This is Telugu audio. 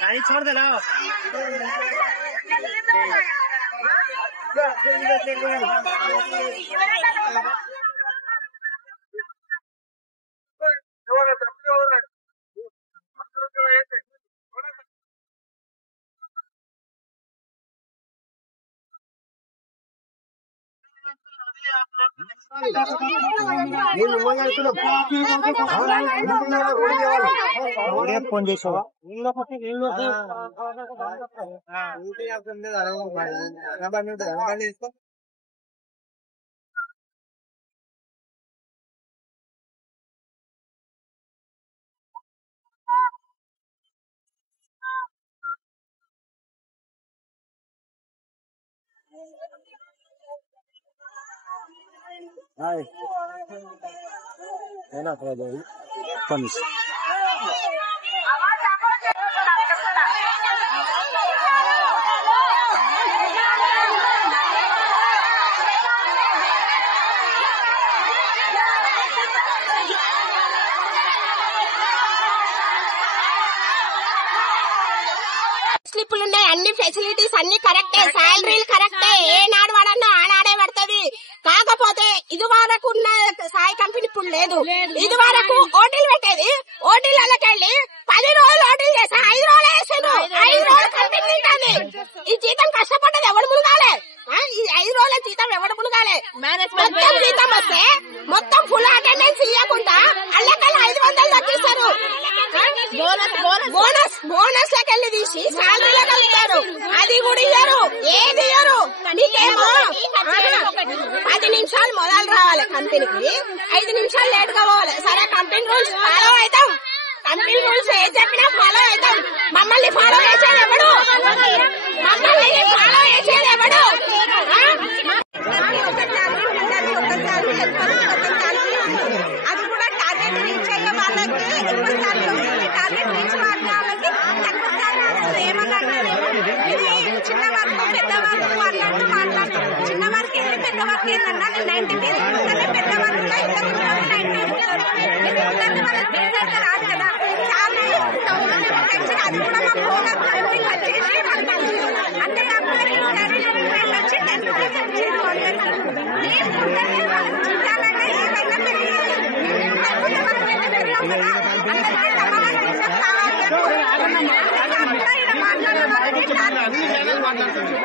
नहीं छोड़ दे लो फोन చేసావా స్లిప్పులు ఉన్నాయి, అన్ని ఫెసిలిటీస్ అన్ని కరెక్టే, శాలరీలు కరెక్టే, ఏనాడు వాడన్నా ఆనాడే పడుతుంది. కాకపోతే ఇది వరకు ఉన్న సాయి కంపెనీ ఇప్పుడు లేదు. ఇది వరకు ఓటీలు పెట్టేది, ఓటీలకెళ్ళి 10 రోజులు ఓటీలు చేస్తా, 5 రోజులు వేసాను, 5 రోజులు కంపెనీ తింటాను. ఈ జీతం కష్టపడ్డది ఎవడు మునగాలే, ఈ 5 రోజుల జీతం ఎవడు మునగాలే. మొత్తం జీతం వస్తే మొత్తం ఫుల్ అటెండెన్స్ ఇవ్వకుండా అల్లకెళ్ళి 500 తగ్గిస్తారు. బోనస్ లకెళ్ళి తీసి శాలరీలో కలుపుతారు, అది కూడా ఇయ్యరు, ఏది ఇయ్యరు. మీకేమో 10 నిమిషాలు మొదలు రావాలి కంపెనీకి, 5 నిమిషాలు లేట్ గా పోవాలి. సరే కంపెనీ రూల్స్ ఫాలో అవుతాం, కంపెనీ రూల్స్ ఏ చెప్పినా ఫాలో అవుతాం. మమ్మల్ని ఫాలో చేసేది ఎవడు, మమ్మల్ని ఫాలో చేసేది ఎవడు? అది కూడా టార్గెట్ రీచ్ అయ్యే వాళ్ళకి ఎక్కువ టార్గెట్ రీచ్ వాళ్ళకి తక్కువ ఇది చిన్న వర్క్ పెద్ద వర్క్ అన్నట్టు మాట్లాడతారు. చిన్న వర్క్ ఏంటి, పెద్ద వర్క్ ఏంటన్నా 90 తీసుకుంటే పెద్ద వర్క్ లో ఇద్దరు 90 రాదు కదా. చాలా అది కూడా మా ఫోన్ వచ్చేసి అంతేకాకుండా వచ్చి 10% మాట్లాడుతున్నారు.